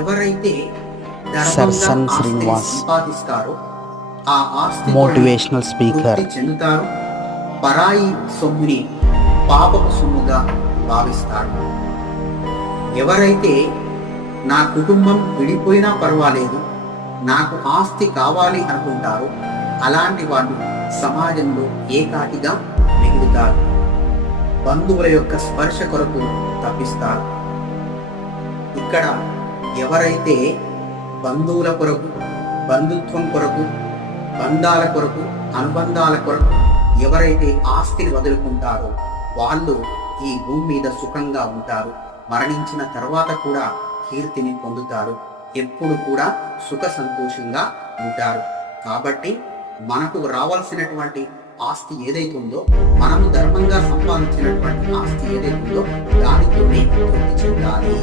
ఎవరైతే సర్సన్ శ్రీనివాస్ సంపాదిస్తారో ఆ ఆస్తి మోటివేషనల్ స్పీకర్ చెందుతారు. పరాయి సొమ్ముని పాపపు సొమ్ముగా భావిస్తాడు. ఎవరైతే నా కుటుంబం విడిపోయినా పర్వాలేదు, నాకు ఆస్తి కావాలి అనుకుంటారో అలాంటి వాళ్ళు సమాజంలో ఏకాకిగా మిగులుతారు. బంధువుల యొక్క స్పర్శ కొరకు తప్పిస్తారు. ఇక్కడ ఎవరైతే బంధువుల కొరకు, బంధుత్వం కొరకు, బంధాల కొరకు, అనుబంధాల కొరకు ఎవరైతే ఆస్తిని వదులుకుంటారో వాళ్ళు ఈ భూమి మీద సుఖంగా ఉంటారు. మరణించిన తర్వాత కూడా కీర్తిని పొందుతారు. ఎప్పుడు కూడా సుఖ సంతోషంగా ఉంటారు. కాబట్టి మనకు రావాల్సినటువంటి ఆస్తి ఏదైతే ఉందో, మనము ధర్మంగా సంపాదించినటువంటి ఆస్తి ఏదైతే ఉందో దానితోనే తృప్తి చెందాలి.